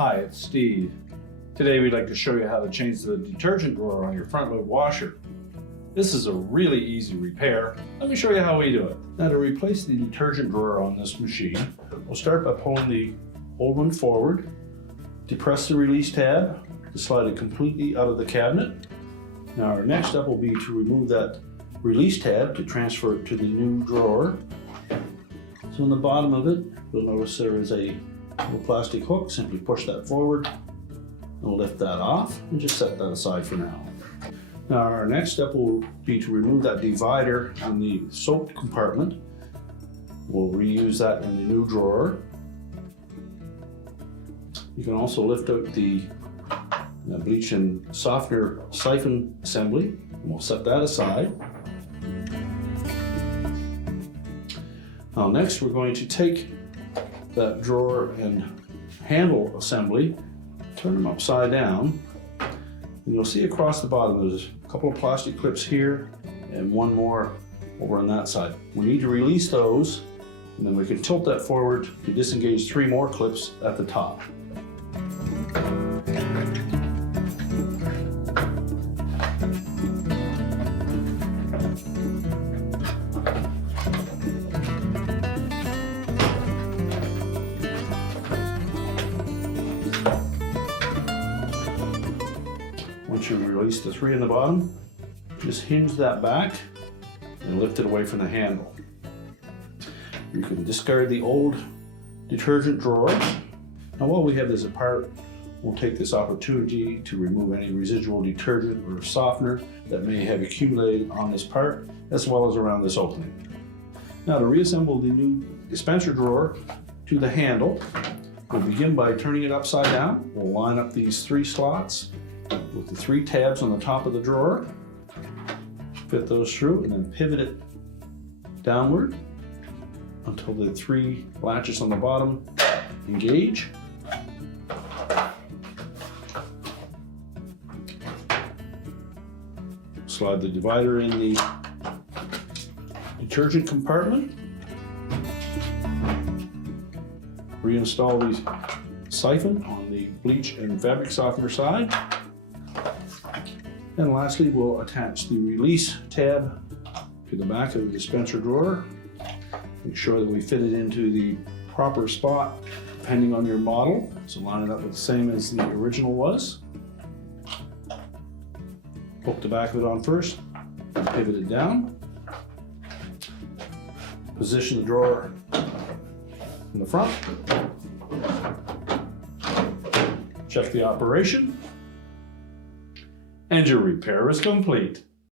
Hi, it's Steve. Today we'd like to show you how to change the detergent drawer on your front load washer. This is a really easy repair. Let me show you how we do it. Now, to replace the detergent drawer on this machine, we'll start by pulling the old one forward, depress the release tab to slide it completely out of the cabinet. Now our next step will be to remove that release tab to transfer it to the new drawer. So on the bottom of it, you'll notice there is a little plastic hook. Simply push that forward and lift that off and just set that aside for now. Now our next step will be to remove that divider on the soap compartment. We'll reuse that in the new drawer. You can also lift out the bleach and softener siphon assembly, and we'll set that aside. Now next we're going to take that drawer and handle assembly, turn them upside down, and you'll see across the bottom there's a couple of plastic clips here and one more over on that side. We need to release those, and then we can tilt that forward to disengage 3 more clips at the top. Once you release the 3 in the bottom, just hinge that back and lift it away from the handle. You can discard the old detergent drawer. Now while we have this apart, we'll take this opportunity to remove any residual detergent or softener that may have accumulated on this part, as well as around this opening. Now to reassemble the new dispenser drawer to the handle, we'll begin by turning it upside down. We'll line up these 3 slots with the 3 tabs on the top of the drawer, fit those through, and then pivot it downward until the 3 latches on the bottom engage. Slide the divider in the detergent compartment. Reinstall the siphon on the bleach and fabric softener side. And lastly, we'll attach the release tab to the back of the dispenser drawer. Make sure that we fit it into the proper spot depending on your model. So line it up with the same as the original was. Hook the back of it on first, pivot it down. Position the drawer in the front. Check the operation. And your repair is complete.